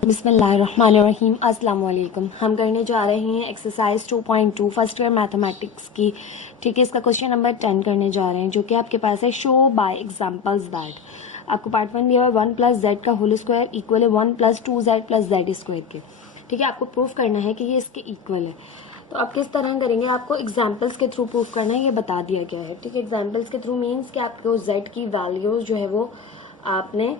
बिस्मिल्लाहिर्रहमानिर्रहीम। अस्सलाम वालेकुम। हम करने जा रहे हैं एक्सरसाइज 2.2 फर्स्ट ईयर मैथमेटिक्स की। ठीक है, इसका क्वेश्चन नंबर 10 करने जा रहे हैं, जो कि आपके पास है शो बाय एग्जांपल्स दैट। आपको पार्ट 1 दिया हुआ है 1 प्लस जेड का होल स्क्वायर इक्वल है 1 plus 2z plus Z square के। ठीक है, आपको प्रूफ करना है कि ये इसके इक्वल है। तो आप किस तरह करेंगे, आपको एग्जाम्पल्स के थ्रू प्रूफ करना है, ये बता दिया गया है। ठीक है, एग्जाम्पल्स के थ्रू मीन्स कि आपको जेड की वैल्यूज जो है वो आपने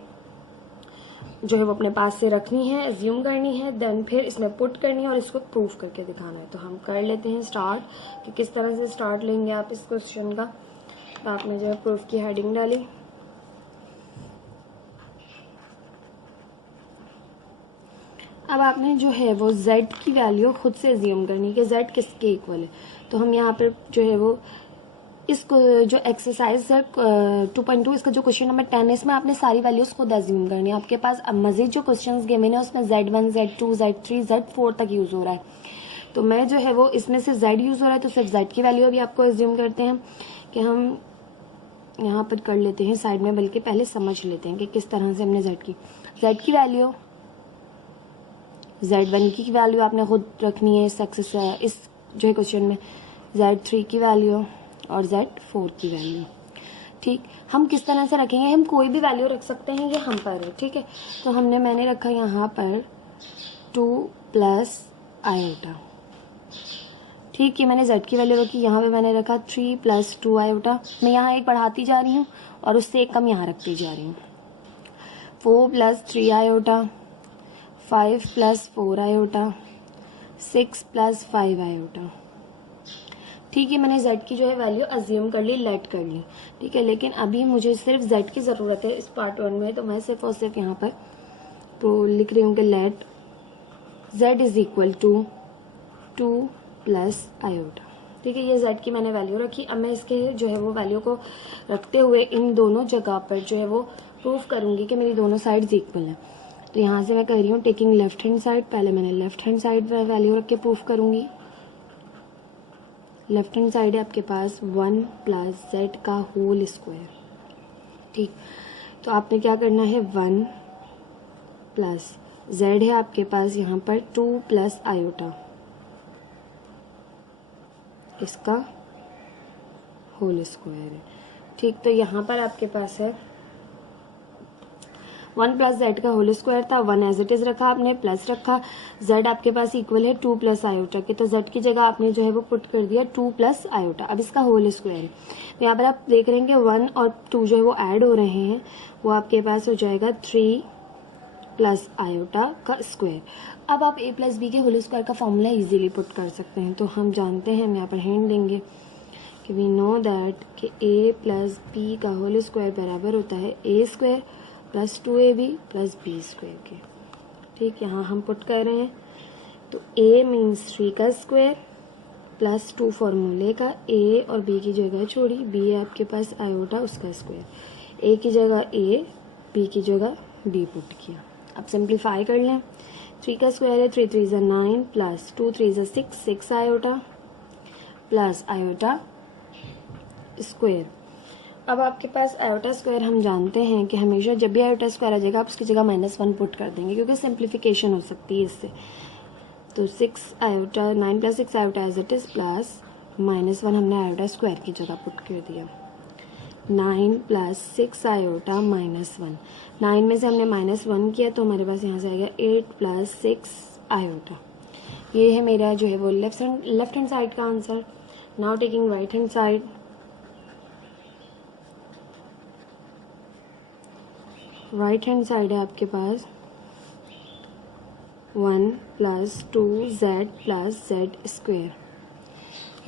वो अपने पास से रखनी है, एज्यूम करनी है, देन फिर इसमें पुट करनी है और इसको प्रूफ करके दिखाना है। तो हम कर लेते हैं स्टार्ट कि किस तरह से स्टार्ट लेंगे आप इस क्वेश्चन का। तो आपने जो है प्रूफ की हेडिंग डाली। अब आपने जो है वो z की वैल्यू खुद से एज्यूम करनी है कि z किसके इक्वल है। तो हम यहाँ पर जो है वो इसको जो एक्सरसाइज है 2.2 इसका जो क्वेश्चन नंबर 10 है, इसमें आपने सारी वैल्यूज खुद एज्यूम करनी है। आपके पास अब मजीद जो क्वेश्चंस गिवन है उसमें z1 z2 z3 z4 तक यूज हो रहा है। तो मैं जो है वो इसमें से z यूज हो रहा है, तो सिर्फ z की वैल्यू अभी आपको एज्यूम करते हैं कि हम यहाँ पर कर लेते हैं साइड में, बल्कि पहले समझ लेते हैं कि किस तरह से हमने z की वैल्यू z1 की वैल्यू आपने खुद रखनी है इस जो है क्वेश्चन में, z3 की वैल्यू और z4 की वैल्यू। ठीक, हम किस तरह से रखेंगे, हम कोई भी वैल्यू रख सकते हैं, ये हम पर है। ठीक है, तो मैंने रखा यहाँ पर 2 प्लस आयोटा। ठीक है, मैंने z की वैल्यू रखी, यहाँ पे मैंने रखा 3 प्लस 2 आयोटा। मैं यहाँ एक बढ़ाती जा रही हूँ और उससे एक कम यहाँ रखती जा रही हूँ। 4 plus 3 iota, 5 plus 4 iota, 6 plus 5 iota. ठीक है, मैंने z की जो है वैल्यू अज्यूम कर ली, लेट कर ली। ठीक है, लेकिन अभी मुझे सिर्फ z की ज़रूरत है इस पार्ट 1 में, तो मैं सिर्फ और सिर्फ यहाँ पर तो लिख रही हूँ कि let z is equal to 2 plus iota. ठीक है, ये z की मैंने वैल्यू रखी। अब मैं इसके जो है वो वैल्यू को रखते हुए इन दोनों जगह पर जो है वो प्रूफ करूँगी कि मेरी दोनों साइड्स इक्वल हैं। तो यहाँ से मैं कर रही हूँ टेकिंग लेफ्ट हैंड साइड, पहले मैंने लेफ्ट हैंड साइड पर वैल्यू रख के प्रूफ करूँगी। लेफ्ट हैंड साइड है आपके पास 1 प्लस जेड का होल स्क्वायर। ठीक, तो आपने क्या करना है 1 प्लस जेड है आपके पास यहाँ पर 2 प्लस आयोटा, इसका होल स्क्वायर है। ठीक, तो यहाँ पर आपके पास है 1 प्लस जेड का होल स्क्वायर था, 1 एज इट इज रखा आपने, प्लस रखा, जेड आपके पास इक्वल है 2 प्लस आयोटा के, तो जेड की जगह आपने जो है वो पुट कर दिया 2 प्लस आयोटा। अब इसका होल स्क्वायर है, तो यहाँ पर आप देख रहे हैं कि 1 और 2 जो है वो ऐड हो रहे हैं, वो आपके पास हो जाएगा 3 प्लस आयोटा का स्क्वायर। अब आप a प्लस बी के होल स्क्वायर का फॉर्मूला इजीली पुट कर सकते हैं। तो हम जानते हैं, हम यहाँ पर हैंड देंगे कि वी नो दैट कि a प्लस बी का होल स्क्वायर बराबर होता है a square plus 2ab plus B square के। ठीक, यहाँ हम पुट कर रहे हैं, तो a मीन्स 3 का स्क्वायर प्लस 2 फॉर्मूले का, a और b की जगह छोड़ी, b है आपके पास आयोटा उसका स्क्वायर, a की जगह a, b की जगह b पुट किया। अब सिंप्लीफाई कर लें, 3 का स्क्वायर है 3 3 ज़ा 9 प्लस 2 3 ज़ा 6 6 आयोटा प्लस आयोटा स्क्वायर। अब आपके पास आयोटा स्क्वायर हम जानते हैं कि हमेशा जब भी आयोटा स्क्वायर आ जाएगा आप उसकी जगह -1 पुट कर देंगे, क्योंकि सिंप्लीफिकेशन हो सकती है इससे। तो 6 iota 9 plus 6 iota as it is plus -1 हमने आयोटा स्क्वायर की जगह पुट कर दिया। 9 प्लस 6 आयोटा -1, 9 में से हमने -1 किया तो हमारे पास यहाँ से आएगा 8 प्लस 6 आयोटा। ये है मेरा जो है वो लेफ्ट हैंड साइड का answer. Now taking right hand side, right hand side है आपके पास 1 plus 2z plus Z square.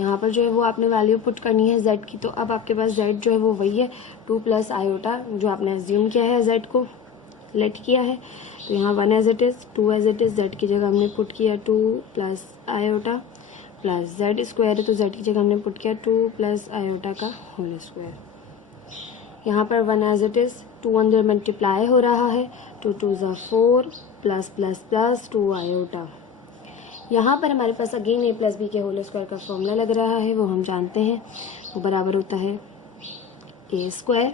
यहाँ पर जो है वो आपने वैल्यू पुट करनी है z की। तो अब आपके पास z जो है वो वही है 2 प्लस आयोटा, जो आपने एज्यूम किया है z को लेट किया है। तो यहाँ 1 as it is, 2 as it is, z की जगह हमने पुट किया 2 plus iota plus Z square है, तो z की जगह हमने पुट किया 2 प्लस आयोटा का होल स्क्वायर। यहाँ पर 1 एज इट इज, 2 अंदर मल्टीप्लाई हो रहा है, 2 2 ज़ा 4 प्लस प्लस प्लस 2 आयोटा। यहाँ पर हमारे पास अगेन a प्लस बी के होल स्क्वायर का फॉर्मूला लग रहा है, वो हम जानते हैं, वो बराबर होता है a स्क्वायर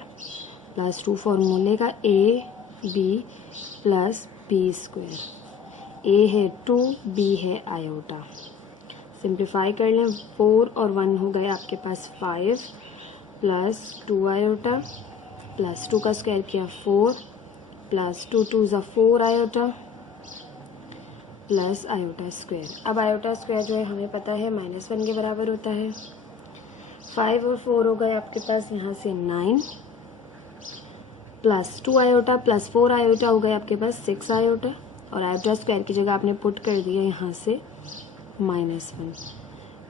प्लस 2 फॉर्मूले का a b plus B square. A है 2, बी है आयोटा। सिंप्लीफाई कर लें, 4 और 1 हो गए आपके पास 5 प्लस 2 आयोटा प्लस 2 का स्क्वायर किया 4 प्लस 2 2 ज़ा 4 आयोटा प्लस आयोटा स्क्वायर। अब आयोटा स्क्वायर जो है हमें पता है -1 के बराबर होता है। 5 और 4 हो गए आपके पास यहाँ से 9 प्लस 2 आयोटा प्लस 4 आयोटा हो गए आपके पास 6 आयोटा, और आयोटा स्क्वायर की जगह आपने पुट कर दिया यहाँ से -1।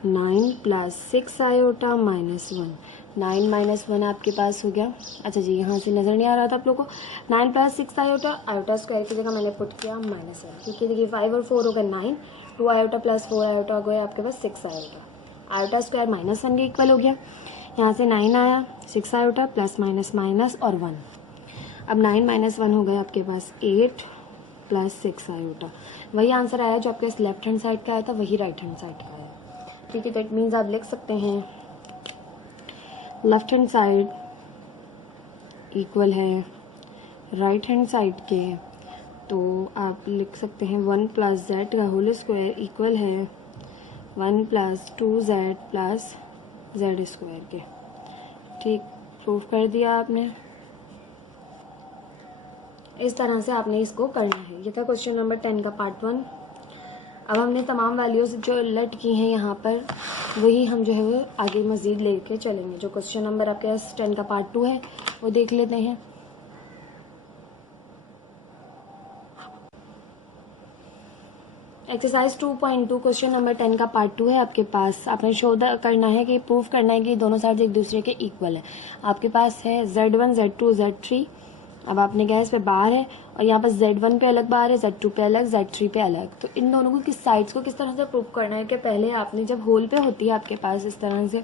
9 प्लस 6 आयोटा -1, 9 -1 आपके पास हो गया। अच्छा जी, यहाँ से नज़र नहीं आ रहा था आप लोगों को। 9 प्लस 6 आयोटा, आयोटा स्क्वायर की जगह मैंने पुट किया -1, ठीक है। देखिए 5 और 4 हो गए 9, 2 आयोटा प्लस 4 आयोटा हो गया आपके पास 6 आयोटा। आयोटा स्क्वायर -1 के इक्वल हो गया। यहाँ से 9 आया, 6 आयोटा प्लस माइनस माइनस और 1। अब 9 - 1 हो गया आपके पास 8 प्लस 6 आयोटा। वही आंसर आया जो आपके पास लेफ्ट हैंड साइड का आया था, वही राइट हैंड साइड का आया, ठीक है। तो इट मीन्स आप लिख सकते हैं लेफ्ट हैंड साइड इक्वल है राइट हैंड साइड के। तो आप लिख सकते हैं 1 प्लस जेड का होल स्क्वायर इक्वल है 1 plus 2z plus Z square के, ठीक। प्रूव कर दिया आपने। इस तरह से आपने इसको करना है। ये था क्वेश्चन नंबर 10 का पार्ट 1। अब हमने तमाम वैल्यूज़ जो लट की हैं यहाँ पर, वही हम जो है वो आगे मज़ीद लेके चलेंगे। जो क्वेश्चन नंबर आपके पास 10 का पार्ट 2 है वो देख लेते हैं। एक्सरसाइज 2.2 क्वेश्चन नंबर 10 का पार्ट 2 है आपके पास। आपने शो करना है कि प्रूव करना है कि दोनों साइड एक दूसरे के इक्वल है। आपके पास है Z1 Z2 Z3। अब आपने कहा इस पे बार है और यहाँ पर Z1 पे अलग बार है, Z2 पे अलग, Z3 पे अलग। तो इन दोनों को किस साइड्स को किस तरह से प्रूव करना है कि पहले आपने जब होल पे होती है आपके पास इस तरह से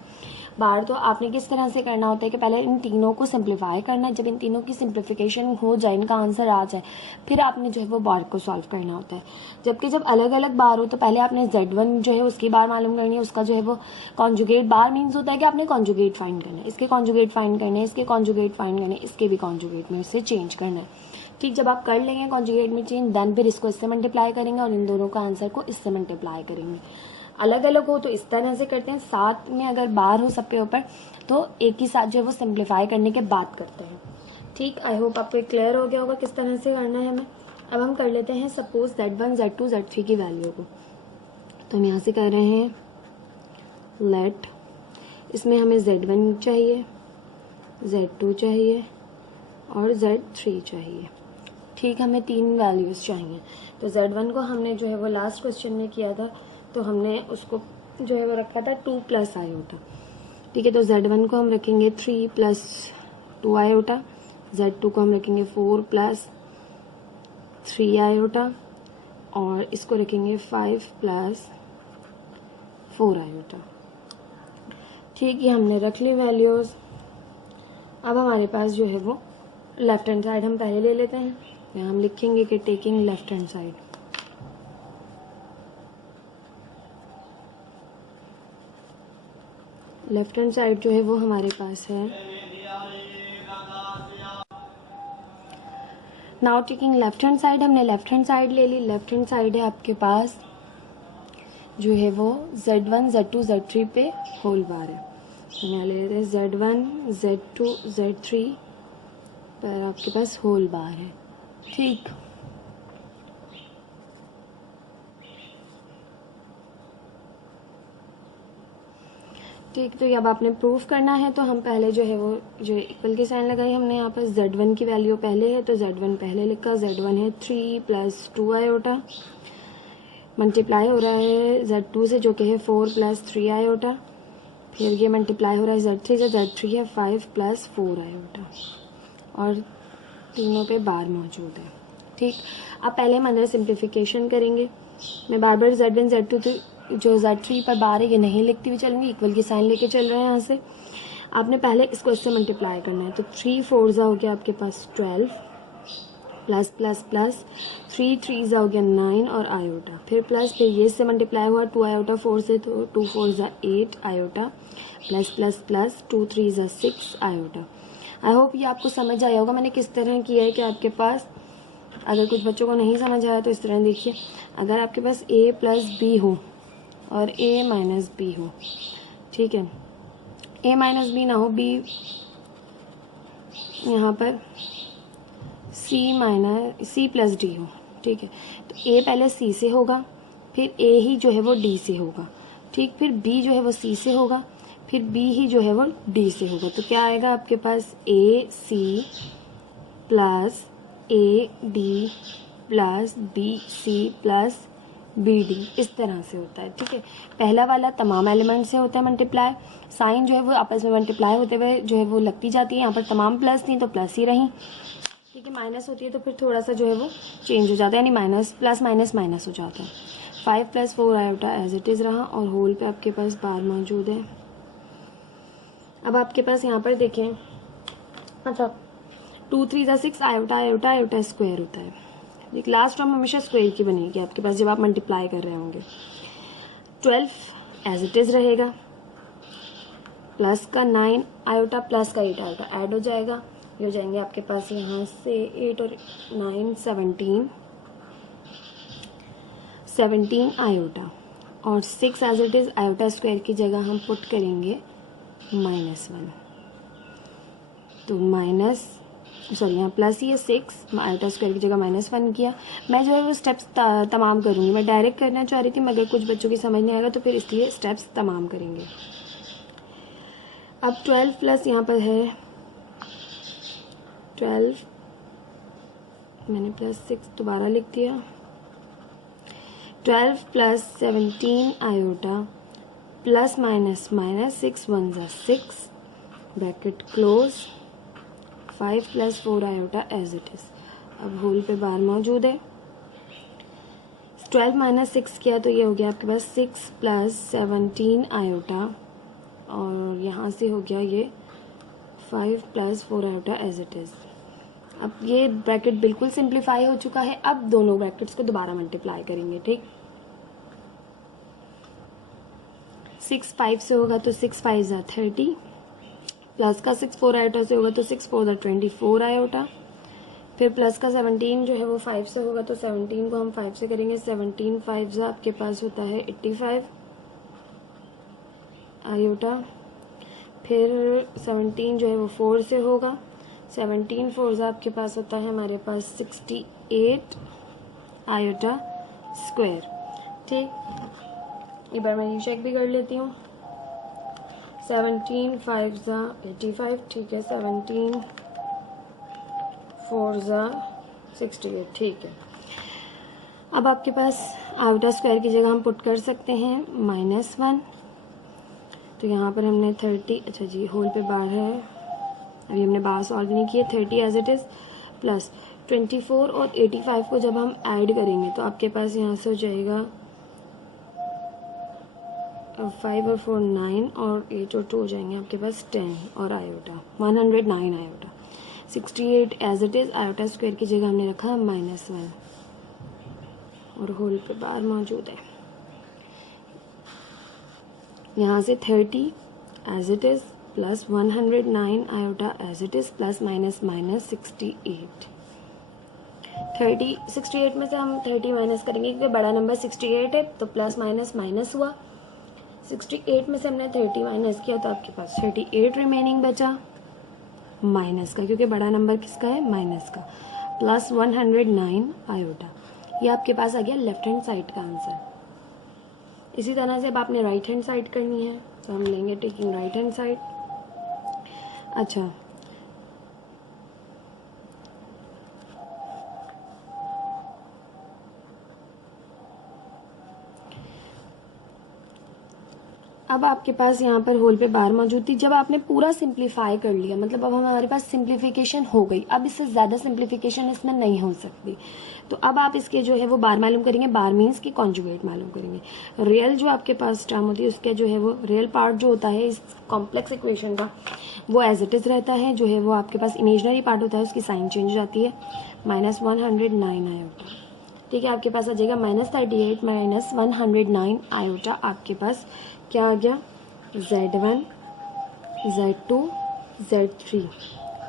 बार, तो आपने किस तरह से करना होता है कि पहले इन तीनों को सिंप्लीफाई करना है। जब इन तीनों की सिंप्लीफिकेशन हो जाए, इनका आंसर आ जाए, फिर आपने जो है वो बार को सॉल्व करना होता है। जबकि जब अलग अलग बार हो तो पहले आपने Z1 जो है उसकी बार मालूम करनी है, उसका जो है वो कॉन्जुगेट। बार मीन्स होता है कि आपने कॉन्जुगेट फाइंड करना है, इसके कॉन्जुगेट फाइंड करने, इसके कॉन्जुगेट फाइंड करने, इसके भी कॉन्जुगेट में से चेंज करना है, ठीक। जब आप कर लेंगे कॉन्जुगेट में चेंज, देन फिर इसको इससे मल्टीप्लाई करेंगे और इन दोनों का आंसर को इससे मल्टीप्लाई करेंगे। अलग अलग हो तो इस तरह से करते हैं, साथ में अगर बार हो सबके ऊपर तो एक ही साथ जो है वो सिंप्लीफाई करने के बाद करते हैं, ठीक। आई होप आपको क्लियर हो गया होगा किस तरह से करना है हमें। अब हम कर लेते हैं सपोज Z1 Z2 Z3 की वैल्यू को। तो हम यहाँ से कर रहे हैं लेट, इसमें हमें Z1 चाहिए, Z2 चाहिए और Z3 चाहिए, ठीक। हमें 3 वैल्यूज़ चाहिए। तो Z1 को हमने जो है वो लास्ट क्वेश्चन में किया था, तो हमने उसको जो है वो रखा था 2 प्लस आयोटा, ठीक है। तो Z1 को हम रखेंगे 3 प्लस 2 आयोटा, Z2 को हम रखेंगे 4 प्लस 3 आयोटा और इसको रखेंगे 5 प्लस 4 आयोटा, ठीक। ये हमने रख ली वैल्यूज़। अब हमारे पास जो है वो लेफ्ट हैंड साइड हम पहले ले लेते हैं। यहाँ हम लिखेंगे कि taking left hand side, left hand side जो है वो हमारे पास है। Now taking left hand side, हमने लेफ्ट हैंड साइड ले ली। लेफ्ट हैंड साइड है आपके पास जो है वो Z1 Z2 Z3 पे होल बार है। यहाँ ले लेते हैं Z1 Z2 Z3 पर आपके पास होल बार है, ठीक। ठीक, तो अब आपने प्रूफ करना है तो हम पहले जो है वो जो इक्वल की साइन लगाई हमने यहाँ पर। Z1 की वैल्यू पहले है तो Z1 पहले लिखा। Z1 है 3 प्लस 2 आयोटा, मल्टीप्लाई हो रहा है Z2 से जो कि है 4 प्लस 3 आयोटा, फिर ये मल्टीप्लाई हो रहा है Z3 से, Z3 है 5 प्लस 4 आयोटा और तीनों पे बार मौजूद है, ठीक। अब पहले हम अंदर सिंप्लीफिकेशन करेंगे। मैं बार बार Z1 Z2 जो Z3 पर बार है ये नहीं लिखती हुई चलूँगी, इक्वल की साइन लेके चल रहे हैं यहाँ से। आपने पहले इसको इससे मल्टीप्लाई करना है, तो 3 4 हो गया आपके पास 12 प्लस प्लस प्लस 3 3 हो गया 9 और आयोटा, फिर प्लस, फिर ये इससे मल्टीप्लाई हुआ 2 आयोटा 4 से, तो 2 4 8 iota plus plus plus 2 3 6 iota. I hope ये आपको समझ आया होगा मैंने किस तरह किया है कि आपके पास अगर कुछ बच्चों को नहीं समझ आया तो इस तरह देखिए, अगर आपके पास a प्लस बी हो और a माइनस बी हो, ठीक है, a माइनस बी ना हो, b यहाँ पर c प्लस डी हो, ठीक है, तो a पहले c से होगा, फिर a ही जो है वो d से होगा, ठीक, फिर b जो है वो c से होगा, फिर b ही जो है वो d से होगा। तो क्या आएगा आपके पास a c plus a d plus b c plus B D, इस तरह से होता है, ठीक है। पहला वाला तमाम एलिमेंट से होता है मल्टीप्लाई, साइन जो है वो आपस में मल्टीप्लाई होते हुए जो है वो लगती जाती है, यहाँ पर तमाम प्लस थी तो प्लस ही रही, ठीक है। माइनस होती है तो फिर थोड़ा सा जो है वो चेंज हो जाता है, यानी माइनस प्लस माइनस माइनस हो जाता है। 5 + 4 आयोटा एज इट इज़ रहा और होल पे आपके पास बार मौजूद है। अब आपके पास यहाँ पर देखें, मतलब 2 3 = 6 आयोटा आयोटा आयोटा स्क्वायर होता है, एक लास्ट टर्म हमेशा स्क्वायर की बनेगी आपके पास जब आप मल्टीप्लाई कर रहे होंगे। 12 एज इट इज़ रहेगा, प्लस का 9 आयोटा प्लस का 8 आयोटा ऐड हो जाएगा, ये हो जाएंगे आपके पास यहाँ से 8 और 9 17 आयोटा, और 6 as it is iota square की जगह हम पुट करेंगे -1, तो यहाँ प्लस ही है 6, आयोटा स्क्वायर की जगह -1 किया। मैं जो है वो स्टेप्स तमाम करूँगी, मैं डायरेक्ट करना चाह रही थी मगर कुछ बच्चों की समझ नहीं आएगा तो फिर इसलिए स्टेप्स तमाम करेंगे। अब 12 प्लस यहाँ पर है 12, मैंने +6 दोबारा लिख दिया, 12 + 17 iota plus minus minus 6 1 = 6 bracket close, 5 + 4 iota as it is. अब होल पे बार मौजूद है, 12 - 6 किया तो ये हो गया आपके पास 6 + 17 आयोटा, और यहाँ से हो गया ये 5 + 4 आयोटा एज इट इज़। अब ये ब्रैकेट बिल्कुल सिंप्लीफाई हो चुका है। अब दोनों ब्रैकेट्स को दोबारा मल्टीप्लाई करेंगे, ठीक। 6 5 से होगा तो 6 5 = 30, प्लस का 6 4 आयोटा से होगा तो 6 4 = 24 आयोटा, फिर प्लस का 17 जो है वो 5 से होगा तो 17 को हम 5 से करेंगे, 17 5 आपके पास होता है 85 आयोटा, फिर 17 जो है वो 4 से होगा, 17 4 आपके पास होता है हमारे पास 68 आयोटा स्क्वायर, ठीक। एक बार मैं ये चेक भी कर लेती हूँ, 17 5 = 85, ठीक है, 17 4 = 68, ठीक है। अब आपके पास आयोटा स्क्वायर की जगह हम पुट कर सकते हैं -1, तो यहाँ पर हमने 30, अच्छा जी होल पे बार है, अभी हमने बार सॉल्व नहीं किए, 30 एज इट इज़ प्लस 24 और 85 को जब हम ऐड करेंगे तो आपके पास यहाँ से हो जाएगा 5 और 4 9 और 8 और 2 हो जाएंगे आपके पास 10 और iota 109 iota, 68 as it is iota square की जगह हमने रखा -1 और होल पे बार मौजूद है। यहाँ से 30 as it is plus 109 iota as it is plus minus minus 68, 68 में से हम 30 माइनस करेंगे क्योंकि बड़ा नंबर 68 है तो प्लस माइनस माइनस हुआ, 68 में से हमने 30 माइनस किया तो आपके पास 38 रिमेनिंग बचा माइनस का, क्योंकि बड़ा नंबर किसका है, माइनस का, प्लस 109 आयोटा। ये आपके पास आ गया लेफ्ट हैंड साइड का आंसर। इसी तरह से अब आपने राइट हैंड साइड करनी है तो हम लेंगे टेकिंग राइट हैंड साइड। अच्छा, अब आपके पास यहाँ पर होल पे बार मौजूद थी। जब आपने पूरा सिंप्लीफाई कर लिया, मतलब अब हमारे पास सिंप्लीफिकेशन हो गई, अब इससे ज़्यादा सिंप्लीफिकेशन इसमें नहीं हो सकती, तो अब आप इसके जो है वो बार मालूम करेंगे, बार मीन्स की कॉन्जुगेट मालूम करेंगे। रियल जो आपके पास टर्म होती है उसका जो है वो रियल पार्ट जो होता है इस कॉम्प्लेक्स इक्वेशन का वो एज इट इज़ रहता है, जो है वो आपके पास इमेजनरी पार्ट होता है उसकी साइन चेंज हो जाती है, -109 आयोटा, ठीक है। आपके पास आ जाएगा -38 माइनस 109 आयोटा, आपके पास क्या आ गया, Z1 Z2 Z3,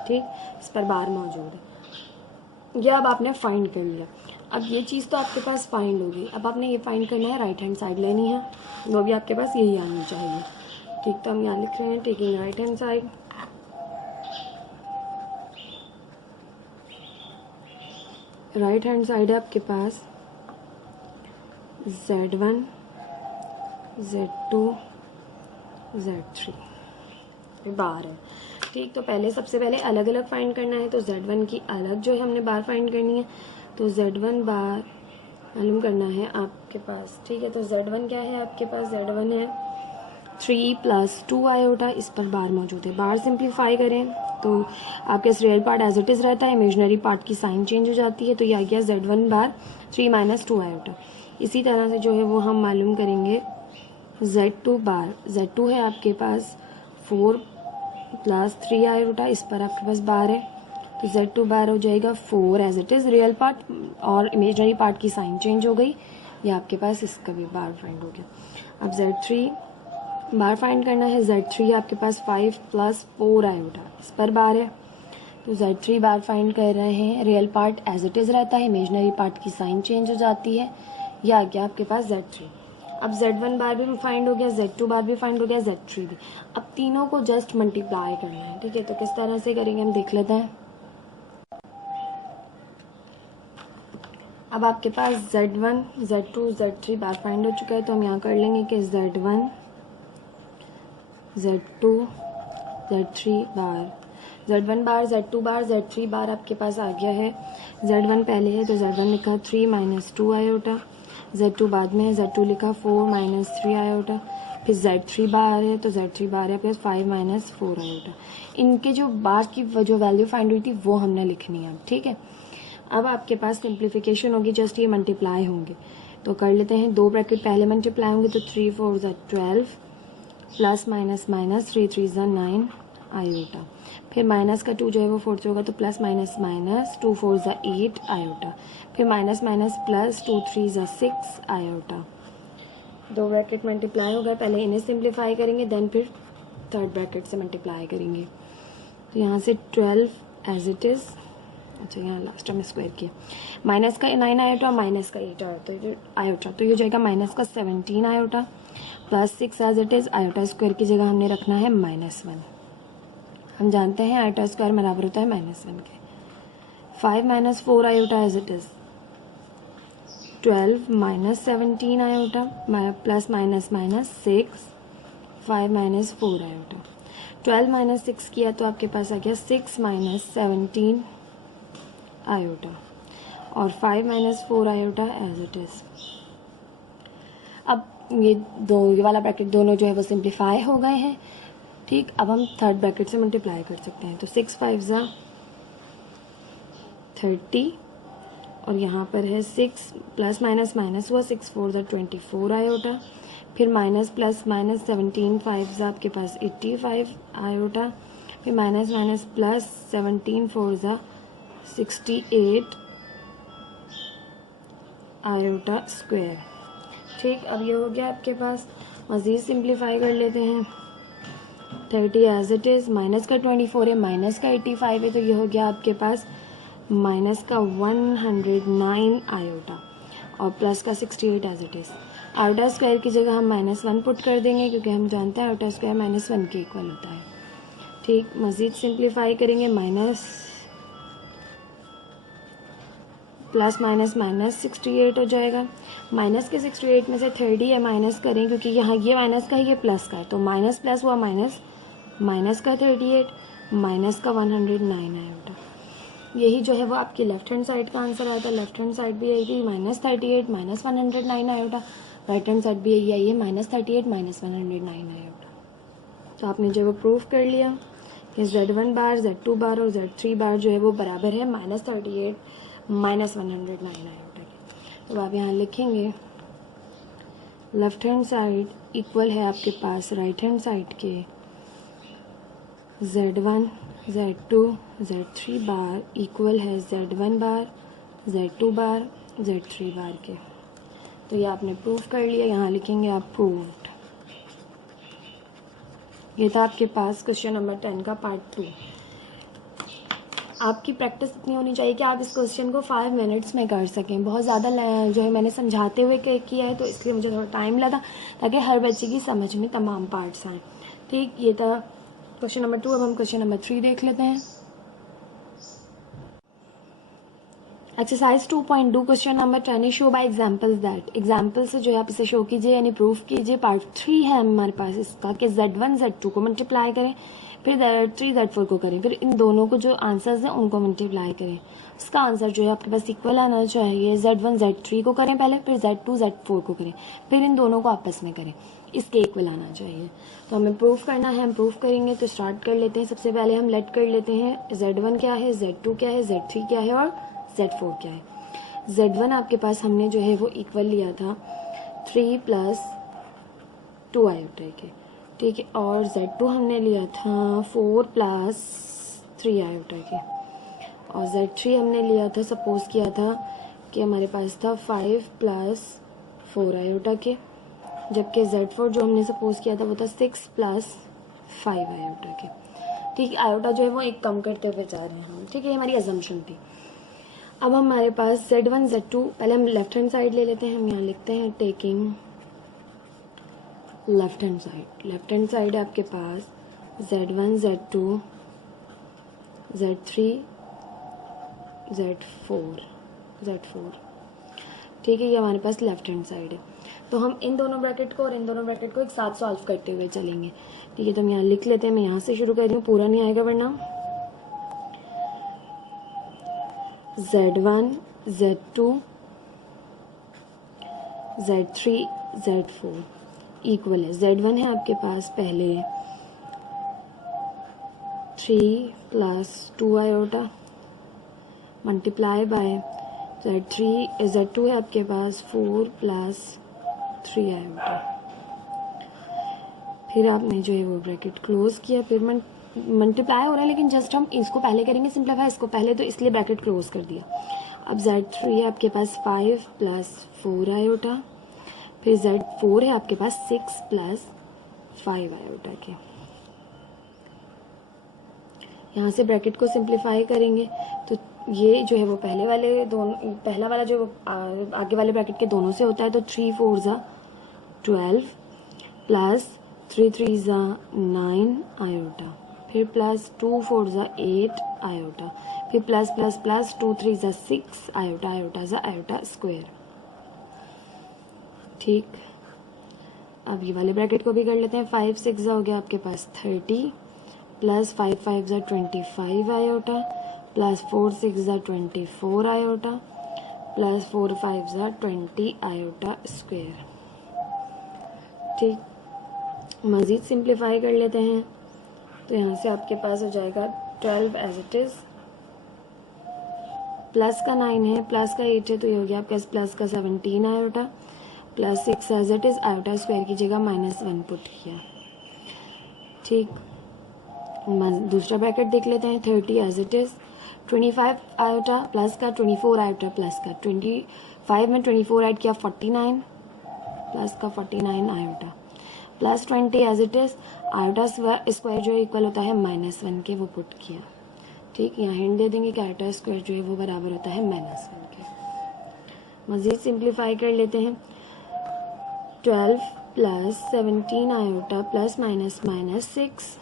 ठीक, इस पर बार मौजूद है। ये अब आपने फाइंड कर लिया। अब ये चीज़ तो आपके पास फाइंड होगी, अब आपने ये फाइंड करना है, राइट हैंड साइड लेनी है, वो भी आपके पास यही आनी चाहिए। ठीक, तो हम यहाँ लिख रहे हैं taking right hand side, right hand side है आपके पास Z1 Z2 Z3 बार है। ठीक, तो पहले सबसे पहले अलग अलग फाइंड करना है, तो Z1 की अलग जो है हमने बार फाइंड करनी है, तो Z1 बार मालूम करना है आपके पास। ठीक है, तो Z1 क्या है आपके पास, Z1 है 3 + 2 आयोटा, इस पर बार मौजूद है। बार सिंप्लीफाई करें तो आपके real part as it is रहता है, इमेजनरी पार्ट की साइन चेंज हो जाती है, तो ये आ गया Z1 बार 3 - 2 आयोटा। इसी तरह से जो है वो हम मालूम करेंगे Z2 बार, Z2 है आपके पास 4 + 3 आयोटा, इस पर आपके पास बार है, तो Z2 बार हो जाएगा 4 as it is real part, और इमेजनरी पार्ट की साइन चेंज हो गई, ये आपके पास इसका भी बार फाइंड हो गया। अब Z3 बार फाइंड करना है, Z3 आपके पास 5 + 4 आयोटा, इस पर बार है, तो Z3 बार फाइंड कर रहे हैं, real part as it is रहता है, इमेजनरी पार्ट की साइन चेंज हो जाती है, ये आ गया आपके पास Z3। अब Z1 बार भी फाइंड हो गया, Z2 बार भी फाइंड हो गया, Z3 भी। अब तीनों को जस्ट मल्टीप्लाई करना है। ठीक है, तो किस तरह से करेंगे हम देख लेते हैं। अब आपके पास Z1 Z2 Z3 बार फाइंड हो चुका है, तो हम यहाँ कर लेंगे कि Z1 Z2 Z3 बार, Z1 बार Z2 बार Z3 बार आपके पास आ गया है। Z1 पहले है तो Z1 लिखा 3 - 2 आयोटा, Z2 बाद में है, Z2 लिखा 4 - 3 आयोटा, फिर Z3 बार है तो Z3 बार है प्लस 5 - 4 आयोटा। इनके जो बार की जो वैल्यू फाइंड हुई थी वो हमने लिखनी है। ठीक है, अब आपके पास सिंप्लीफिकेशन होगी, जस्ट ये मल्टीप्लाई होंगे, तो कर लेते हैं। 2 ब्रैकेट पहले मल्टीप्लाई होंगे तो 3 × 4 = 12 प्लस माइनस माइनस 3 × 3 = 9 आयोटा, फिर माइनस का 2 जो है वो 4 से होगा तो प्लस माइनस माइनस 2 × 4 = 8 आयोटा, फिर minus minus plus 2 × 3 = 6 iota. 2 bracket multiply हो गए, पहले इन्हें सिंप्लीफाई करेंगे, देन फिर थर्ड ब्रैकेट से मल्टीप्लाई करेंगे, तो यहाँ से 12 एज इट इज़, अच्छा यहाँ लास्ट में स्क्वायर किया, माइनस का 9 आयोटा, माइनस का 8 आयोटा, तो ये हो जाएगा माइनस का 17 iota, plus 6 as it is, iota square की जगह हमने रखना है -1। हम जानते हैं आयोटा स्क्वायर बराबर होता है -1 के। 5 - 4 iota as it is, 12 - 17 iota, plus minus minus 6, 5 - 4 iota, 12 - 6 किया तो आपके पास आ गया 6 - 17 आयोटा, और 5 - 4 आयोटा एज इट इज़। अब ये वाला ब्रैकेट दोनों जो है वो सिंप्लीफाई हो गए हैं। ठीक, अब हम थर्ड ब्रैकेट से मल्टीप्लाई कर सकते हैं, तो 6 × 5 = 30, और यहाँ पर है 6 प्लस माइनस माइनस हुआ, 6 × 4 = 24 आयोटा, फिर माइनस प्लस माइनस 17 × 5 = आपके पास 85 आयोटा, फिर minus minus plus 17 × 4 = 68 iota square. ठीक, अब ये हो गया आपके पास। मज़ीद सिंप्लीफाई कर लेते हैं, 30 एज इट इज़, माइनस का 24 है, माइनस का 85 है, तो ये हो गया आपके पास माइनस का 109 आयोटा, और प्लस का 68 as it is. Iota square की जगह हम -1 पुट कर देंगे, क्योंकि हम जानते हैं आयोटा स्क्वायर -1 के इक्वल होता है। ठीक, मज़ीद सिंप्लीफाई करेंगे, माइनस प्लस माइनस माइनस 68 हो जाएगा, माइनस के 68 में से 30 है माइनस करें, क्योंकि यहाँ ये माइनस का है ये प्लस का है, तो माइनस प्लस हुआ माइनस, माइनस का 38 माइनस का 109 आयोटा। यही जो है वो आपकी लेफ्ट हैंड साइड का आंसर आया था। लेफ्ट हैंड साइड भी यही थी, -38 -109 आयोटा, राइट हैंड साइड भी यही आई है, -38 -109 आयोटा। तो आपने जो वो प्रूफ कर लिया कि Z1 बार, Z2 बार और Z3 बार जो है वो बराबर है -38 -109 आयोटा के। तो आप यहाँ लिखेंगे लेफ्ट हैंड साइड इक्वल है आपके पास राइट हैंड साइड के Z1 Z2 Z3 बार इक्वल है Z1 बार Z2 बार Z3 बार के। तो ये आपने प्रूफ कर लिया, यहाँ लिखेंगे आप प्रूव्ड। ये था आपके पास क्वेश्चन नंबर 10 का पार्ट 2। आपकी प्रैक्टिस इतनी होनी चाहिए कि आप इस क्वेश्चन को 5 मिनट्स में कर सकें। बहुत ज़्यादा जो है मैंने समझाते हुए किया है, तो इसलिए मुझे थोड़ा टाइम लगा ताकि हर बच्चे की समझ में तमाम पार्ट्स आएँ। ठीक, ये था क्वेश्चन नंबर 2। अब हम क्वेश्चन नंबर 3 देख लेते हैं। Exercise 2.2 question number 20 show by examples that. Example से जो है आप इसे शो कीजिए यानी प्रूफ कीजिए। पार्ट 3 है हमारे पास इसका कि Z1 Z2 को मल्टीप्लाई करें, फिर Z3 Z4 को करें, फिर इन दोनों को जो आंसर्स हैं उनको मल्टीप्लाई करें। इसका आंसर जो है आपके पास इक्वल आना चाहिए। Z1 Z3 को करें पहले, फिर Z2 Z4 को करें, फिर इन दोनों को आपस में करें, इसके इक्वल आना चाहिए। तो हमें प्रूफ करना है, हम प्रूफ करेंगे। तो स्टार्ट कर लेते हैं। सबसे पहले हम लेट कर लेते हैं Z1 क्या है, Z2 क्या है, Z3 क्या है और Z4 क्या है। Z1 आपके पास हमने जो है वो इक्वल लिया था 3 + 2 आयोटा के, ठीक है, और Z2 हमने लिया था 4 + 3 आयोटा के, और Z3 हमने लिया था, सपोज किया था कि हमारे पास था 5 + 4 आयोटा के, जबकि Z4 जो हमने सपोज किया था वो था 6 + 5 आयोटा के। ठीक है, आयोटा जो है वो एक कम करते हुए जा रहे हैं हम, ठीक है, ये हमारी अजम्पशन थी। अब हमारे पास Z1 Z2, पहले हम लेफ्ट हैंड साइड ले लेते हैं। हम यहाँ लिखते हैं taking left hand side. Left hand side है आपके पास Z1 Z2 Z3 Z4, ठीक है, ये हमारे पास लेफ्ट हैंड साइड है। तो हम इन दोनों ब्रैकेट को और इन दोनों ब्रैकेट को एक साथ सॉल्व करते हुए चलेंगे, ठीक है। तो हम यहाँ लिख लेते हैं, मैं यहाँ से शुरू कर रही हूँ, पूरा नहीं आएगा वरना। Z1 Z2 Z3 Z4 equal है। Z1 है आपके पास पहले 3 + 2 आयोटा मल्टीप्लाई बाय Z2 है आपके पास 4 + 3 आयोटा। फिर आपने जो है वो ब्रैकेट क्लोज किया, फिर मल्टीप्लाई हो रहा है लेकिन जस्ट हम इसको पहले करेंगे सिंप्लीफाई इसको पहले, तो इसलिए ब्रैकेट क्लोज कर दिया। अब Z3 है आपके पास 5 + 4 आयोटा, फिर Z4 है आपके पास 6 + 5 आयोटा के। यहाँ से ब्रैकेट को सिंप्लीफाई करेंगे तो ये जो है वो पहला वाला जो आगे वाले ब्रैकेट के दोनों से होता है, तो 3 × 4 = 12 + 3 × 3 = 9 आयोटा, फिर +2 × 4 = 8 आयोटा, फिर +++ 2 × 3 = 6 आयोटा, आयोटा स्क्वायर, ठीक। अब ये वाले ब्रैकेट को भी कर लेते हैं। 5 × 6 हो गया आपके पास 30 + 5 × 5 = 25 आयोटा, +4 × 6 = 24 आयोटा, +4 × 5 = 20 आयोटा स्क्वायर, ठीक। मज़ीद सिंप्लीफाई कर लेते हैं तो यहाँ से आपके पास हो जाएगा 12 एज इट इज़, प्लस का 9 है, प्लस का 8 है, तो ये हो गया आपके पास प्लस का 17 iota, +6 as it is, iota square की जगह -1 पुट किया, ठीक। दूसरा ब्रैकेट देख लेते हैं। 30 as it is, 25 iota plus का 24 आयोटा प्लस का 25 में 24 ऐड किया 49 प्लस का 49 iota, +20 as it is, iota square जो इक्वल होता है -1 के, वो पुट किया, ठीक। यहाँ हिंट दे देंगे कि आयोटा स्क्वायर जो है वो बराबर होता है -1 के। मज़ीद सिंप्लीफाई कर लेते हैं। 12 + 17 आयोटा प्लस -6,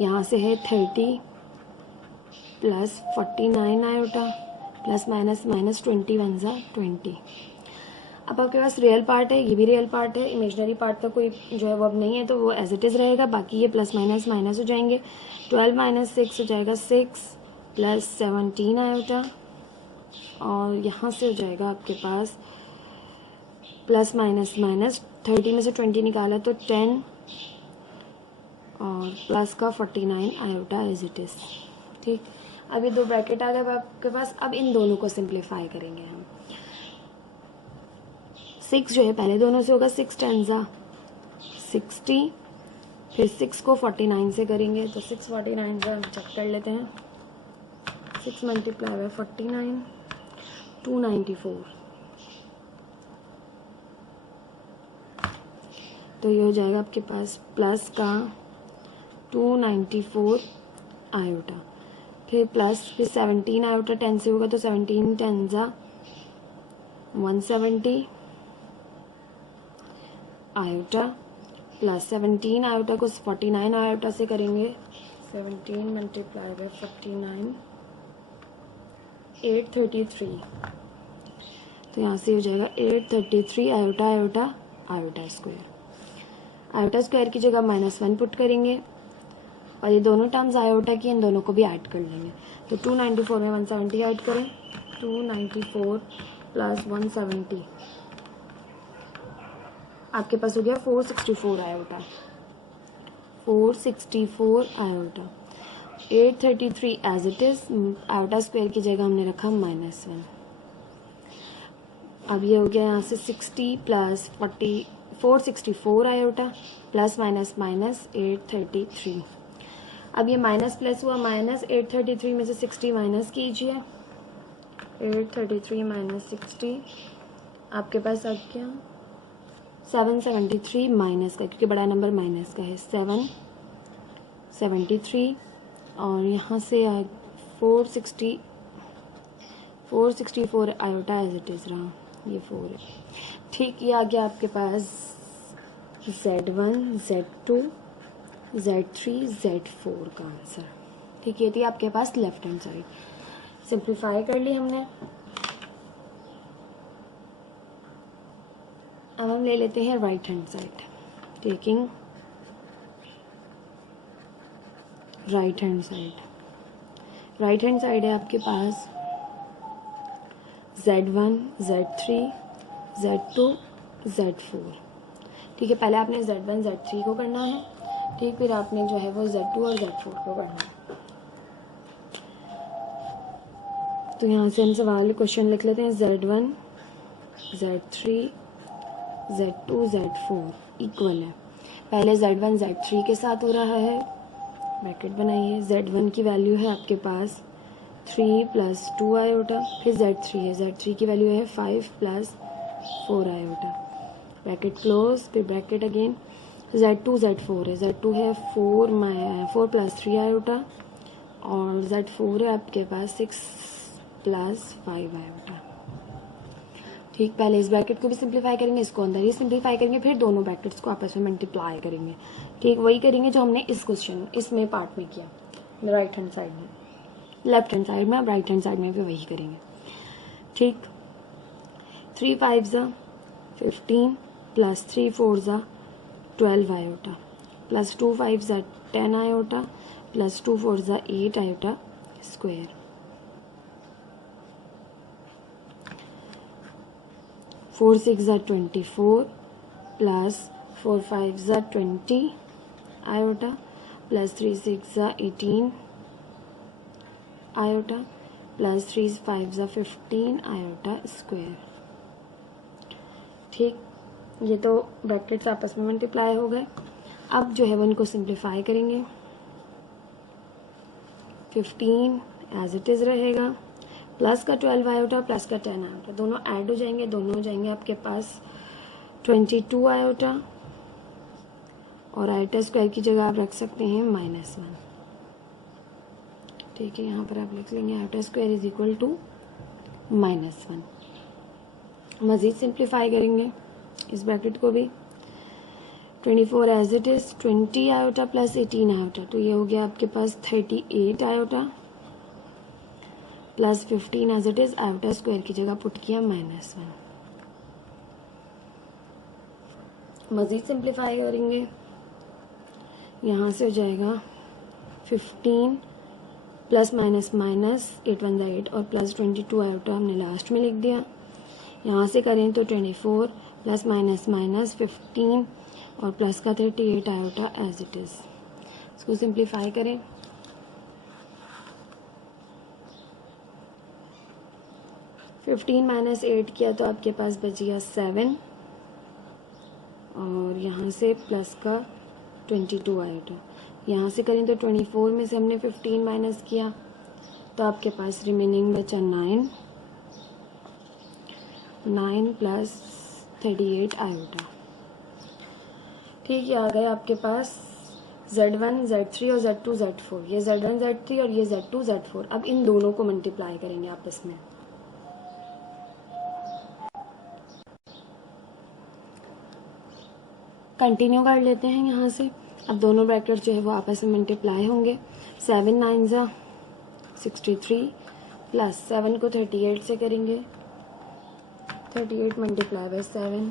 यहाँ से है 30 + 49 आयोटा प्लस -21 = 20। अब आपके पास रियल पार्ट है, ये भी रियल पार्ट है, इमेजनरी पार्ट का कोई जो है वो अब नहीं है, तो वो एज इट इज़ रहेगा, बाकी ये प्लस माइनस हो जाएंगे। 12 - 6 हो जाएगा 6 + 17 आयोटा, और यहाँ से हो जाएगा आपके पास प्लस माइनस 30 में से 20 निकाला तो 10 और प्लस का 49 आयोटा एज इट इज़, ठीक। अब ये दो ब्रैकेट आ गए आपके पास। अब इन दोनों को सिंप्लीफाई करेंगे हम। 6 जो है पहले दोनों से होगा, 6 × 10 = 60, फिर 6 को 49 से करेंगे तो 6 49 से हम चेक कर लेते हैं। 6 × 49 294, तो ये हो जाएगा आपके पास प्लस का 294 आयोटा, फिर प्लस, फिर 17 आयोटा 10 से होगा तो 17 10 जा 170 आयोटा, प्लस 17 आयोटा को 49 आयोटा से करेंगे, 17 मल्टीप्लाई बाय 49 833, तो यहाँ से हो जाएगा 833 iota iota iota square. Iota square की जगह -1 पुट करेंगे और ये दोनों टर्म्स आयोटा की, इन दोनों को भी ऐड कर लेंगे। तो 294 में 170 ऐड करें, 294 प्लस 170 आपके पास हो गया 464 iota, 464 iota. 833 as it is, iota square की जगह हमने रखा -1। अब ये हो गया यहाँ से 60 plus 40 464 iota plus minus minus 833। अब ये माइनस प्लस हुआ, माइनस 833 में से 60 माइनस कीजिए, 833 माइनस 60 आपके पास आ गया 773 माइनस का, क्योंकि बड़ा नंबर माइनस का है, 773 और यहाँ से 464 आयोटा एज इट इज़ रहा, ये 4 है। ठीक, ये आ गया आपके पास Z1 Z2 Z3 Z4 का आंसर। ठीक, ये थी आपके पास लेफ्ट हैंड साइड। सिंप्लीफाई कर ली हमने। अब हम ले लेते हैं right hand side. Taking right hand side, right hand side है आपके पास Z1 Z3 Z2 Z4। ठीक है, पहले आपने Z1 Z3 को करना है, ठीक, फिर आपने जो है वो Z2 और Z4 को करना है। तो यहाँ से हम सवाल क्वेश्चन लिख लेते हैं, Z1 Z3 Z2 Z4 equal है। पहले Z1 Z3 के साथ हो रहा है, ब्रैकेट बनाइए। Z1 की वैल्यू है आपके पास 3 प्लस 2 आयोटा, फिर Z3 है, Z3 की वैल्यू है 5 प्लस 4 आयोटा, ब्रैकेट क्लोज, फिर ब्रैकेट अगेन। Z2 Z4 है, Z2 है 4 प्लस 3 आयोटा और Z4 है आपके पास 6 प्लस 5 आयोटा। ठीक, पहले इस ब्रैकेट को भी सिंप्लीफाई करेंगे, इसको अंदर ही सिंप्लीफाई करेंगे, फिर दोनों ब्रैकेट्स को आपस में मल्टीप्लाई करेंगे। ठीक, वही करेंगे जो हमने इस क्वेश्चन इसमें पार्ट में किया, राइट हैंड साइड में, लेफ्ट हैंड साइड में, अब राइट हैंड साइड में भी वही करेंगे। ठीक, 3 5 15 plus 3 4 12 iota plus 2 5 10 iota plus 2 4 8 iota square. 4 6 24 plus 4 5 20 iota plus 3 6 18 iota plus 3 5 15 iota square. ठीक, ये तो ब्रैकेट्स आपस में मल्टीप्लाई हो गए। अब जो है वो इनको सिंप्लीफाई करेंगे। 15 एज इट इज़ रहेगा, प्लस का 12 आयोटा प्लस का 10 आयोटा, दोनों ऐड हो जाएंगे, दोनों हो जाएंगे आपके पास 22 आयोटा और आयोटा स्क्वायर की जगह आप रख सकते हैं -1। ठीक है, यहाँ पर आप लिख लेंगे iota square is equal to -1। मज़ीद सिंप्लीफाई करेंगे इस ब्रैकेट को भी। 24 as it is, 20 iota plus 18 iota, तो ये हो गया आपके पास 38 iota plus 15 as it is, iota square की जगह पुट किया -1। मज़ीद सिंप्लीफाई करेंगे, यहाँ से हो जाएगा 15 प्लस माइनस माइनस 8 1 8 और प्लस 22 आयोटा हमने लास्ट में लिख दिया। यहाँ से करें तो 24 प्लस माइनस माइनस 15 और प्लस का 38 आयोटा एज इट इज़। इसको सिंप्लीफाई करें, -8 किया तो आपके पास बच गया 7 और यहाँ से प्लस का 22 आयोटा। यहाँ से करें तो 24 में से हमने 15 माइनस किया तो आपके पास रिमेनिंग बचा 9 प्लस 38 आयोटा। ठीक है, आ गए आपके पास Z1 Z3 और Z2 Z4, ये Z1 Z3 और ये Z2 Z4। अब इन दोनों को मल्टीप्लाई करेंगे आपस में। कंटिन्यू कर लेते हैं यहाँ से। अब दोनों ब्रैकेट जो है वो आपस में मल्टीप्लाई होंगे। 7 9 ज़ा 63 प्लस 7 को 38 से करेंगे, 38 मल्टीप्लाई बाय 7,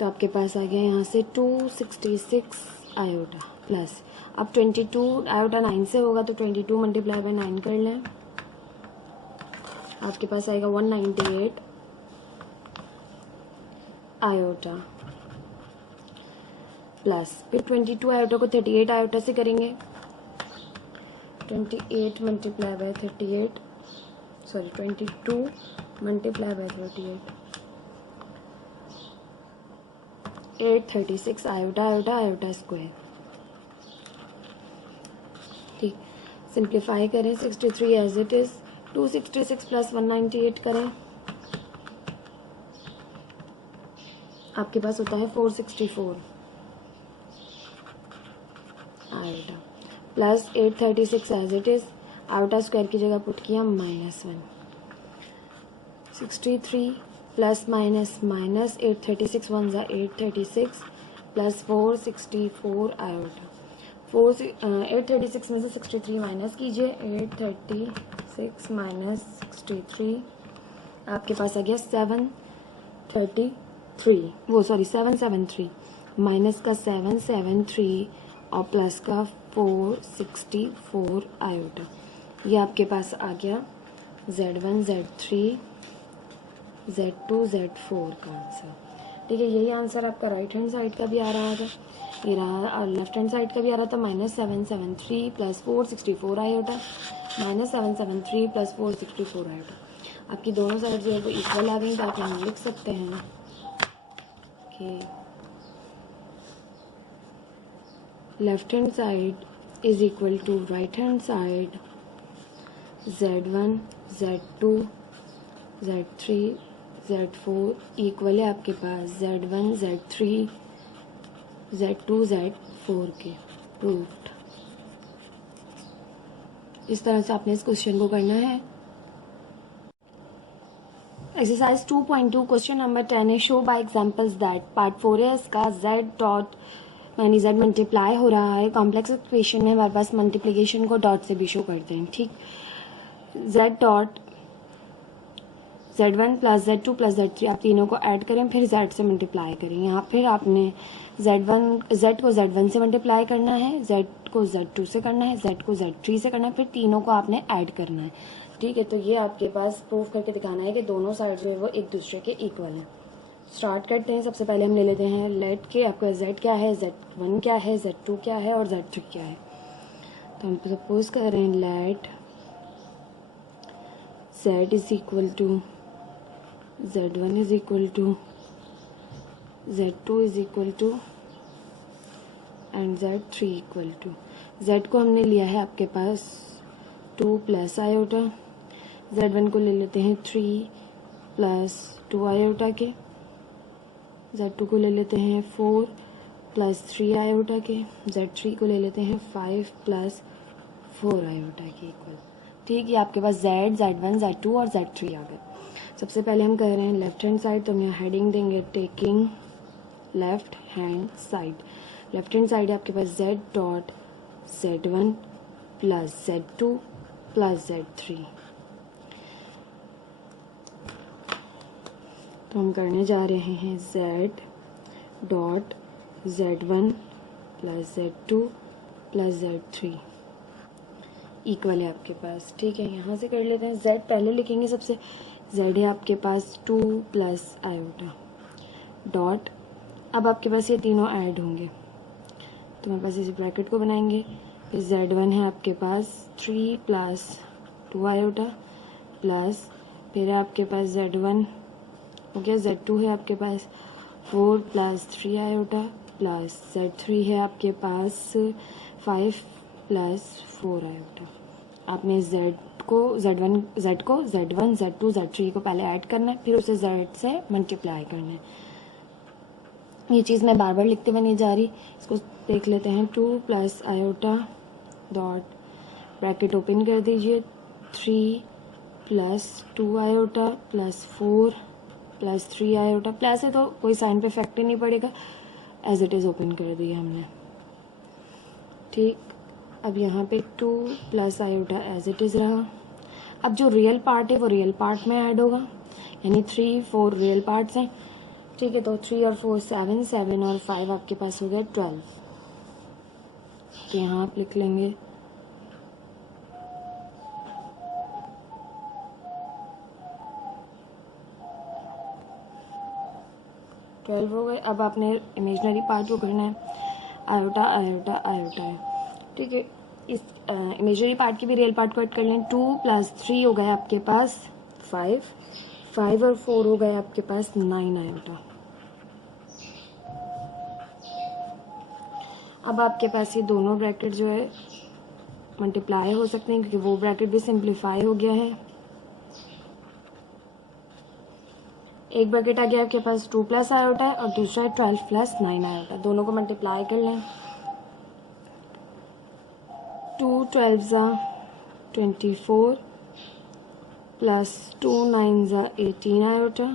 तो आपके पास आ गया यहाँ से 266 आयोटा प्लस, अब 22 आयोटा 9 से होगा तो 22 मल्टीप्लाई बाय 9 कर लें, आपके पास आएगा 198 आयोटा प्लस, फिर 22 आयोटा को 38 आयोटा से करेंगे, 28 multiply by 38, sorry 22 multiply by 38, 836 iota iota iota square. ठीक, सिंप्लीफाई करें, 63 एज इट इज, 266 प्लस 198 करें, आपके पास होता है 464 iota plus 836 as it is, iota square की जगह पुट किया -1, 63 प्लस माइनस माइनस 836 1 ज़ा 836 प्लस 464 आयोटा, 836 में से 63 माइनस कीजिए, 836 माइनस 63, आपके पास आ गया 733, वो सॉरी 773, माइनस का 773 और प्लस का 464 आयोटा। ये आपके पास आ गया Z1 Z3 Z2 Z4 का आंसर। ठीक है, यही आंसर आपका राइट हैंड साइड का भी आ रहा था, ये रहा, और लेफ्ट हैंड साइड का भी आ रहा था, -773 प्लस 464 आयोटा, -773 प्लस 464 आयोटा। आपकी दोनों साइड जो है वो इक्वल आ गई, तो आप यहाँ लिख सकते हैं कि left hand side is equal to right hand side, Z1 Z2 Z3 Z4 equal है आपके पास Z1 Z3 Z2 Z4 के। प्रूव्ड। इस तरह से आपने इस क्वेश्चन को करना है। एक्सरसाइज 2.2 क्वेश्चन नंबर 10 है, show by examples that part 4 है इसका, z डॉट यानी z मल्टीप्लाई हो रहा है, कॉम्प्लेक्स इक्वेशन है हमारे पास, मल्टीप्लिकेशन को डॉट से भी शो करते हैं। ठीक, z dot Z1 plus Z2 plus Z3 आप तीनों को ऐड करें, फिर Z से मल्टीप्लाई करें। यहाँ फिर आपने Z को Z1 से मल्टीप्लाई करना है, Z को Z2 से करना है, Z को Z3 से करना है, फिर तीनों को आपने ऐड करना है। ठीक है, तो ये आपके पास प्रूव करके दिखाना है कि दोनों साइड जो है वो एक दूसरे के इक्वल हैं। स्टार्ट करते हैं। सबसे पहले हम ले लेते हैं लेट के, आपका Z क्या है, Z1 क्या है, Z2 क्या है और Z3 क्या है। तो हम सपोज कर रहे हैं let Z is equal to Z1 is equal to Z2 is equal to and Z3 equal to, Z को हमने लिया है आपके पास 2 प्लस आयोटा, Z1 को ले लेते हैं 3 प्लस 2 आयोटा के, Z2 को ले लेते हैं 4 प्लस 3 आयोटा के, Z3 को ले लेते हैं 5 प्लस 4 आयोटा के इक्वल। ठीक, ये आपके पास Z, Z1, Z2 और Z3 आ गए। सबसे पहले हम कर रहे हैं लेफ्ट हैंड साइड, तो हम यहाँ हेडिंग देंगे taking left hand side. Left hand side है आपके पास Z dot Z1 plus Z2 plus Z3। तो हम करने जा रहे हैं Z dot Z1 plus Z2 plus Z3 equal है आपके पास। ठीक है, यहाँ से कर लेते हैं। Z पहले लिखेंगे सबसे, Z है आपके पास 2 प्लस आयोटा डॉट, अब आपके पास ये तीनों ऐड होंगे तो हमारे पास इस ब्रैकेट को बनाएंगे। Z1 है आपके पास 3 प्लस 2 आयोटा प्लस, फिर है आपके पास Z1 हो गया, Z2 है आपके पास 4 प्लस 3 आयोटा प्लस Z3 है आपके पास 5 प्लस 4 आयोटा। आपने Z को Z1 Z2 Z3 को पहले ऐड करना है, फिर उसे Z से मल्टीप्लाई करना है। ये चीज़ मैं बार बार लिखते हुए नहीं जा रही, इसको देख लेते हैं। 2 plus iota dot bracket open कर दीजिए, 3 plus 2 iota plus 4 plus 3 iota. Plus है तो कोई साइन पे इफेक्ट ही नहीं पड़ेगा, एज इट इज़ ओपन कर दिया हमने। ठीक, अब यहाँ पे 2 plus iota as it is रहा। अब जो रियल पार्ट है वो रियल पार्ट में ऐड होगा, यानी 3 4 रियल पार्ट्स हैं। ठीक है, तो 3 और 4 7, 7 और 5 आपके पास हो गया 12। तो यहाँ आप लिख लेंगे 12 हो गए। अब आपने इमेजनरी पार्ट को करना है, आयोटा आयोटा आयोटा है। ठीक है, इस इमेजनरी पार्ट के भी रियल पार्ट को ऐड कर लें। 2 प्लस 3 हो गया आपके पास 5, 5 और 4 हो गए आपके पास 9 आयोटा। अब आपके पास ये दोनों ब्रैकेट जो है मल्टीप्लाई हो सकते हैं, क्योंकि वो ब्रैकेट भी सिंप्लीफाई हो गया है। एक ब्रैकेट आ गया आपके पास 2 प्लस आयोटा है और दूसरा है 12 प्लस 9 आयोटा। दोनों को मल्टीप्लाई कर लें। 2 12 ज़ा 24 प्लस 2 9 ज़ा 18 आयोटा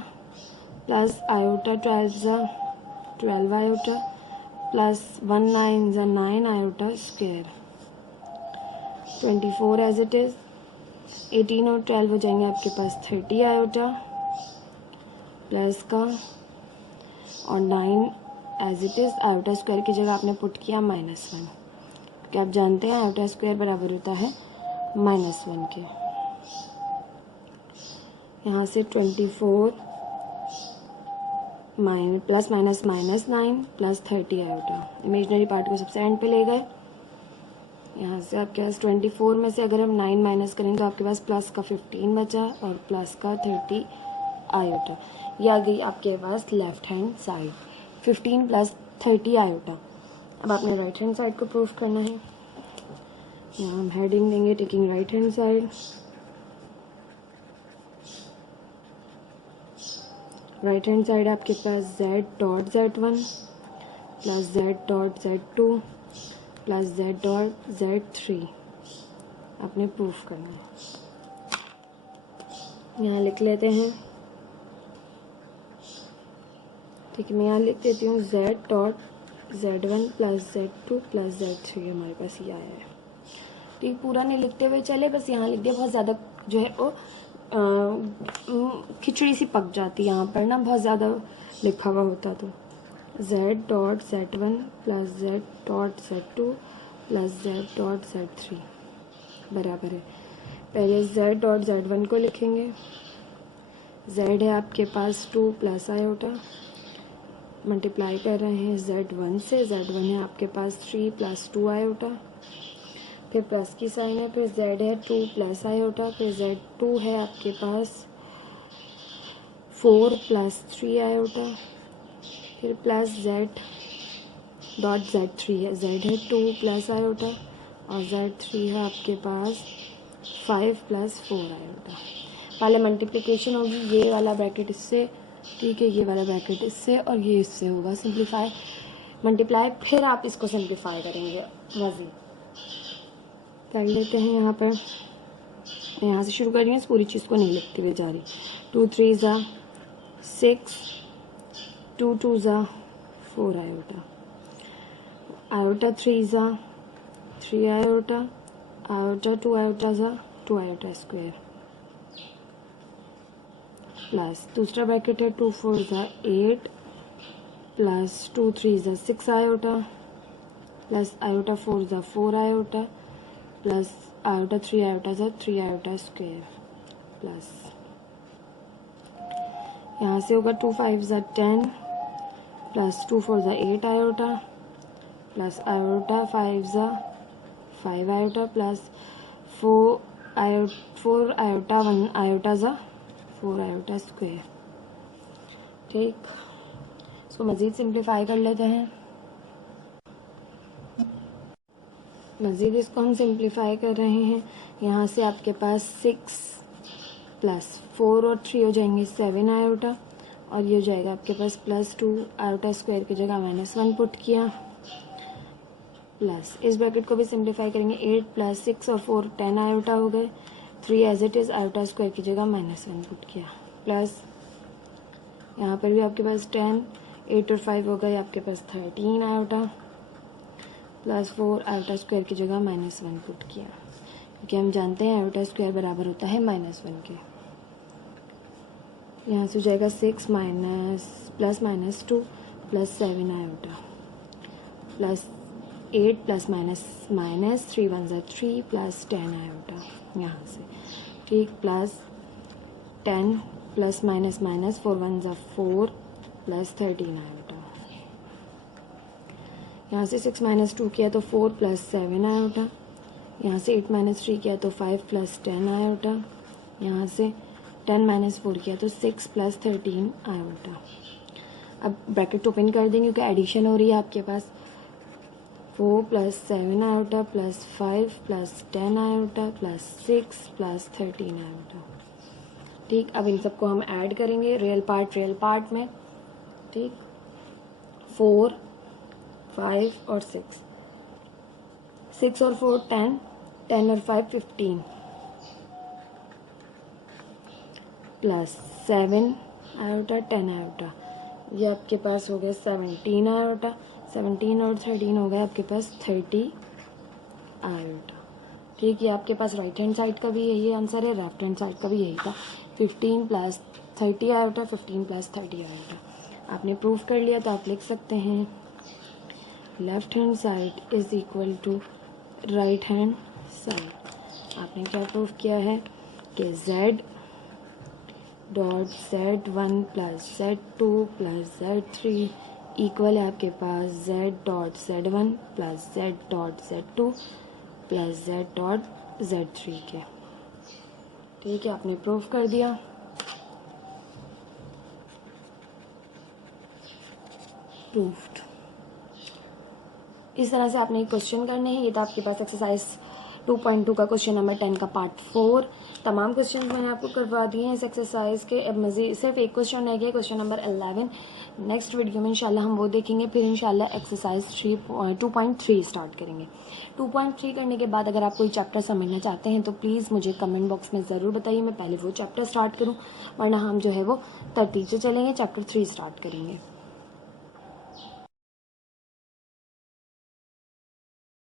प्लस आयोटा 12 ज़ा 12 आयोटा प्लस 1 9 ज़ा 9 iota square. 24 as it is, 18 और 12 हो जाएंगे आपके पास 30 आयोटा प्लस का, और 9 as it is iota square की जगह आपने पुट किया -1, क्योंकि आप जानते हैं आयोटा स्क्वायर बराबर होता है -1 के। यहाँ से 24 plus minus -9 plus 30 iota. Imaginary part को सबसे एंड पे ले गए। यहाँ से आपके पास 24 में से अगर हम 9 माइनस करें तो आपके पास प्लस का 15 बचा और प्लस का 30 आयोटा। ये आ गई आपके पास left hand side, 15 plus 30 iota. अब आपने राइट हैंड साइड को प्रूफ करना है। यहाँ हम हेडिंग देंगे taking right hand side. Right hand side आपके पास z dot z1 plus z dot z2 plus z dot z3 आपने प्रूफ करना है। यहाँ लिख लेते हैं। ठीक है, मैं यहाँ लिख देती हूँ z dot z1 plus z2 plus z3 हमारे पास ये आया है। ठीक, पूरा नहीं लिखते हुए चले, बस यहाँ लिख दिया। बहुत ज़्यादा जो है वो खिचड़ी सी पक जाती है यहाँ पर ना, बहुत ज़्यादा लिखा हुआ होता। तो z dot z1 plus z dot z2 plus z dot z3 बराबर है। पहले z डॉट z1 को लिखेंगे। z है आपके पास 2 प्लस आयोटा, मल्टीप्लाई कर रहे हैं z1 से। z1 है आपके पास 3 प्लस 2 आयोटा, फिर प्लस की साइन है, फिर z है 2 प्लस आयोटा, फिर z2 है आपके पास 4 प्लस 3 आयोटा, फिर प्लस z डॉट z3 है। z है 2 प्लस आयोटा और z3 है आपके पास 5 प्लस 4 आयोटा। पहले मल्टीप्लिकेशन होगी, ये वाला ब्रैकेट इससे, ठीक है, ये वाला ब्रैकेट इससे और ये इससे होगा सिंप्लीफाई मल्टीप्लाई, फिर आप इसको सिंप्लीफाई करेंगे मज़ीद। कर लेते हैं यहाँ पर। मैं यहाँ से शुरू कर रही हूँ, इस पूरी चीज़ को नहीं लिखते हुए जा रही। 2 3 ज़ा 6, 2 2 ज़ा 4 आयोटा, आयोटा 3 ज़ा 3 आयोटा, आयोटा 2 आयोटा ज़ा 2 आयोटा स्क्वायर, प्लस दूसरा ब्रैकेट है 2 4 ज़ा 8 प्लस 2 3 ज़ा 6 आयोटा प्लस आयोटा 4 ज़ा 4 आयोटा प्लस आयोटा 3 आयोटा ज़ा 3 आयोटा स्क्वायर, प्लस यहाँ से होगा 2 5 ज़ा 10 प्लस 2 4 ज़ा 8 आयोटा प्लस आयोटा 5 ज़ा 5 आयोटा प्लस 4 आयोटा 1 आयोटा ज़ा 4 आयोटा स्क्वायर। ठीक, इसको मज़ीद सिंप्लीफाई कर लेते हैं। मज़ीद इसको हम सिंप्लीफाई कर रहे हैं। यहाँ से आपके पास 6 प्लस 4 और 3 हो जाएंगे 7 आयोटा और ये हो जाएगा आपके पास +2 आयोटा स्क्वायर की जगह -1 पुट किया, प्लस इस ब्रैकेट को भी सिंप्लीफाई करेंगे, 8 + 6 और 4 10 आयोटा हो गए, 3 as it is iota square की जगह -1 पुट किया, प्लस यहाँ पर भी आपके पास 10, 8 और 5 हो गए आपके पास 13 आयोटा, प्लस 4 आयोटा स्क्वायर की जगह -1 पुट किया, क्योंकि हम जानते हैं आयोटा स्क्वायर बराबर होता है -1 के। यहाँ से हो जाएगा 6 +-2 + 7 आयोटा, प्लस 8 ± 3 1 3 प्लस 10 आयोटा यहाँ से, ठीक, प्लस 10 ± 4 1 4 प्लस 13 आयोटा। यहाँ से 6 - 2 किया तो 4 + 7 आयोटा, यहाँ से 8 - 3 किया तो 5 + 10 आयोटा, यहाँ से 10 - 4 किया तो 6 + 13 आयोटा। अब ब्रैकेट ओपन कर देंगे क्योंकि एडिशन हो रही है आपके पास, 4 + 7 iota plus 5 + 10 iota plus 6 + 13 iota, ठीक। अब इन सबको हम ऐड करेंगे रियल पार्ट में, ठीक, 4 5 और 6, 6 और 4 10, 10 और 5 15 प्लस 7 आयोटा 10 आयोटा, ये आपके पास हो गया 17 आयोटा, 17 और 13 हो गए आपके पास 30 आयोटा, ठीक। ये आपके पास राइट हैंड साइड का भी यही आंसर है, लेफ्ट हैंड साइड का भी यही था, 15 + 30 आयोटा, 15 + 30 आयोटा। आपने प्रूफ कर लिया तो आप लिख सकते हैं left hand side is equal to right hand side. आपने क्या प्रूफ किया है कि Z dot Z1 + Z2 + Z3 equal है आपके पास Z dot Z1 + Z dot Z2 + Z dot Z3 के, ठीक है। आपने प्रूफ कर दिया, प्रूफ्ड। इस तरह से आपने एक क्वेश्चन करने हैं। ये था आपके पास एक्सरसाइज 2.2 का क्वेश्चन नंबर 10 का पार्ट 4। तमाम क्वेश्चन मैंने आपको करवा दिए हैं इस एक्सरसाइज के। अब मज़ीद सिर्फ एक क्वेश्चन रह गया, क्वेश्चन नंबर 11। नेक्स्ट वीडियो में इंशाल्लाह हम वो देखेंगे, फिर इंशाल्लाह एक्सरसाइज 2.3 स्टार्ट करेंगे। 2.3 करने के बाद अगर आप कोई चैप्टर समझना चाहते हैं तो प्लीज़ मुझे कमेंट बॉक्स में ज़रूर बताइए, मैं पहले वो चैप्टर स्टार्ट करूँ, वरना हम जो है वो तरतीब से चलेंगे, चैप्टर 3 स्टार्ट करेंगे।